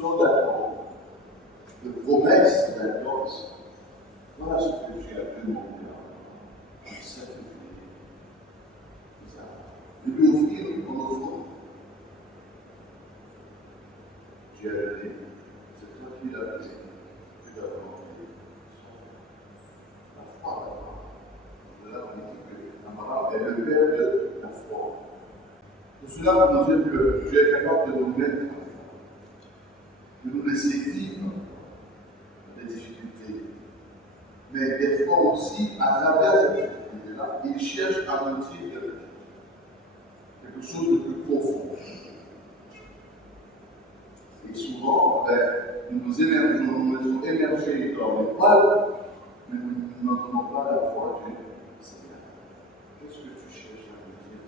temps d'attente, de promesses d'attente. Voilà ce que Dieu a demandé à sacrifier. De lui offrir en offrande. Dieu a donné, c'est toi qui l'as donné, tu l'as demandé. La foi, là, on dit que Abraham est le père de la foi. Tout cela pour nous dire que Dieu est capable de nous mettre, de nous laisser vivre des difficultés. Mais des fois aussi, à travers ces difficultés-là, il cherche à nous dire quelque chose de plus profond. Et souvent, nous nous laissons émerger dans les balles, mais nous n'entendons pas la voix du Seigneur. Qu'est-ce que tu cherches à me dire?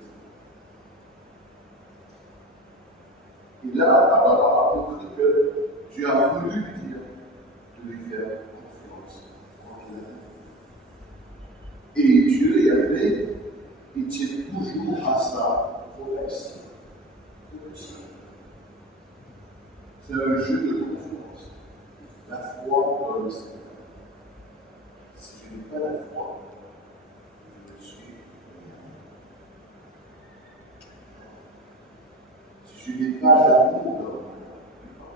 Et là, Abraham a compris que Dieu a voulu lui dire de lui faire confiance en lui. Et Dieu, Yahvé, il tient toujours à sa promesse. C'est un jeu de confiance. La foi dans le Seigneur. Si je n'ai pas la foi, je ne suis rien. Si je n'ai pas l'amour dans mon cœur,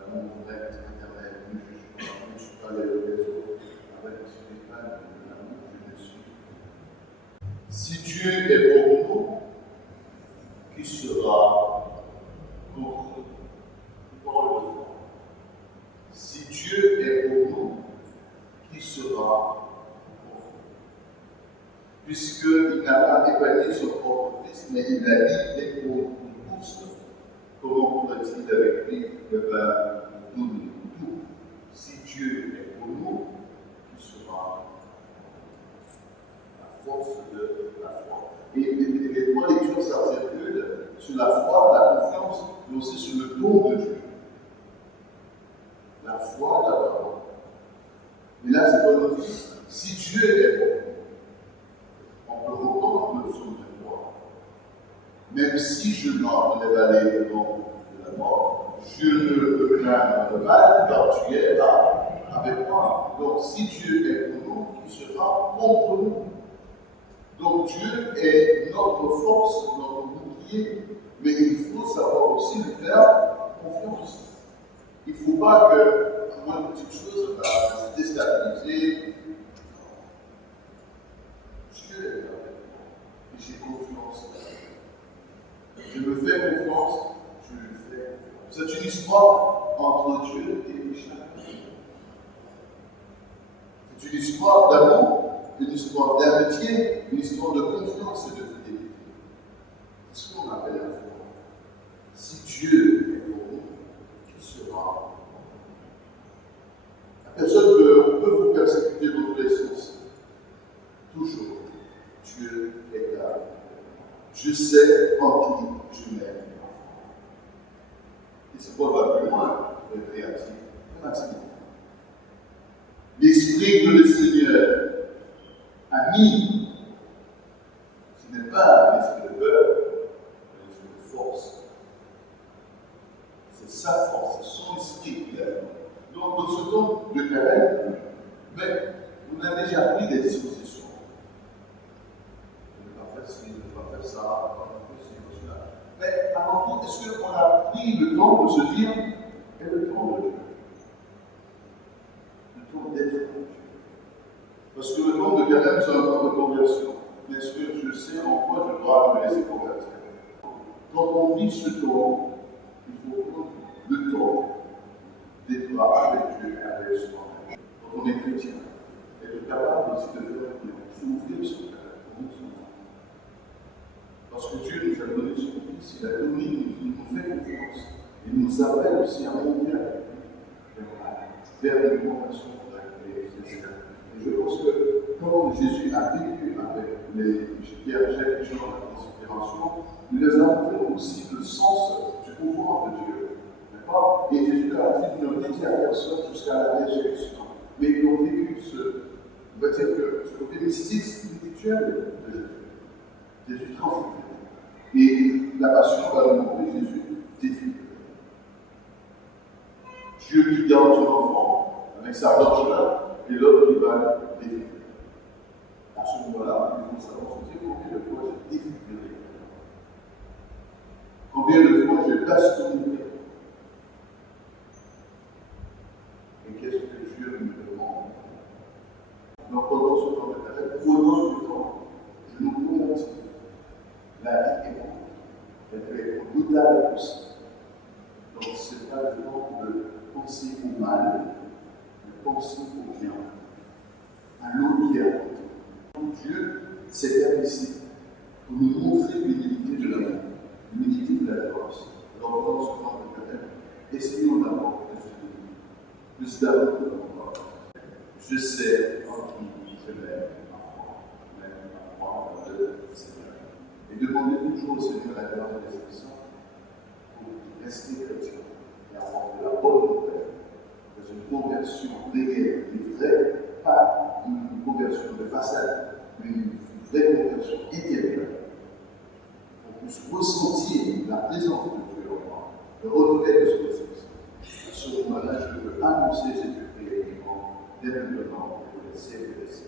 l'amour vrai, éternel, ne juge pas, ne suis pas les autres, avec si je n'ai pas l'amour, je ne suis rien. Si Dieu est pour nous, qui sera contre nous? Si Dieu est pour nous, qui sera pour nous? Puisqu'il n'a pas épargné son propre fils, mais il l'a livré pour nous tous. Comment pourrait-il avec lui nous donner tout? Si Dieu est pour nous, qui sera la force de la foi. Et les trois lectures s'articulent sur la foi, la confiance, mais aussi sur le don de Dieu. La foi d'abord. Et là, c'est pas nous dire, si Dieu est bon, on peut reprendre le psaume de foi. Même si je m'en relève à l'aide de la mort, je ne crains le mal, car tu es là avec moi. Donc, si Dieu est pour nous, qui sera contre nous? Donc, Dieu est notre force, notre bouclier, mais il faut savoir aussi lui faire confiance. Il ne faut pas que, à moins de petites choses, va se déstabiliser. Dieu est avec moi et j'ai confiance. Je me fais confiance, je lui fais confiance. C'est une histoire entre Dieu et chacun. C'est une histoire d'amour, une histoire d'amitié, une histoire de confiance et de fidélité. C'est ce qu'on appelle la foi. Si Dieu est pour nous, qui sera? La personne peut vous persécuter dans tous les sens. Toujours, Dieu est là. Je sais en qui je m'aime. Et c'est quoi va plus loin, le créatif, pratiquement. L'esprit que le Seigneur a mis, ce n'est pas l'esprit de peur, mais l'esprit de force. C'est sa force, c'est son esprit qui l'a mis. Donc, dans ce temps de Caleb, on a déjà pris des dispositions. Ne pas faire ci, ne pas faire ça, ne pas faire ci, cela. Mais avant tout, est-ce qu'on a pris le temps de se dire, et le temps de Dieu? Le temps d'être avec Dieu. Parce que le temps de Caleb, c'est un temps de conversion. Mais est-ce que je sais en quoi je dois me laisser convertir? Quand on vit ce temps, il faut prendre le temps d'être avec Dieu et avec soi-même. Quand on est chrétien, être capable aussi de faire s'ouvrir son cœur pour nous. Parce que Dieu nous a donné son Fils, il a donné, il nous fait confiance. Il nous appelle aussi à monter avec lui vers une conversion avec les Seigneur. Et je pense que quand Jésus a vécu avec les Pierre, Jacques et Jean dans la considération, il les a montré aussi le sens du pouvoir de Dieu. D'accord? Et Jésus a dit de ne dire à personne jusqu'à la résurrection. Mais ils ont vécu on va dire que ce côté mystique, spirituel de Jésus. Jésus transfiguré. Et la passion va nous montrer Jésus défiguré. Dieu qui garde son enfant avec sa roche-là, et l'autre qui va défigurer. À ce moment-là, il faut savoir se dire combien de fois j'ai défiguré. Combien de fois j'ai bastonné. Et qu'est-ce que Dieu me demande? Donc pendant ce temps de carême, prenons du temps, je nous convertis. La vie est bonne. Elle peut être au-delà de ça. Donc ce n'est pas le temps de penser au mal, de penser au bien, à l'eau qui est à côté. Dieu s'est permis pour nous montrer l'humilité de l'amour, l'humilité de la force. Alors pendant ce temps de carême, essayons d'avoir plus d'amour que l'on. Je sais en qui je m'aime, à moi, le Seigneur. Et demandez toujours au Seigneur la grâce de l'Esprit Saint pour rester chrétien et avoir de la bonne nouvelle, dans une conversion réelle et vraie, pas une conversion de façade, mais une vraie conversion intérieure. On puisse ressentir la présence de Dieu en moi, le reflet de son Esprit Saint. À ce moment-là, je peux annoncer Jésus-Christ dès maintenant, et vous laisser.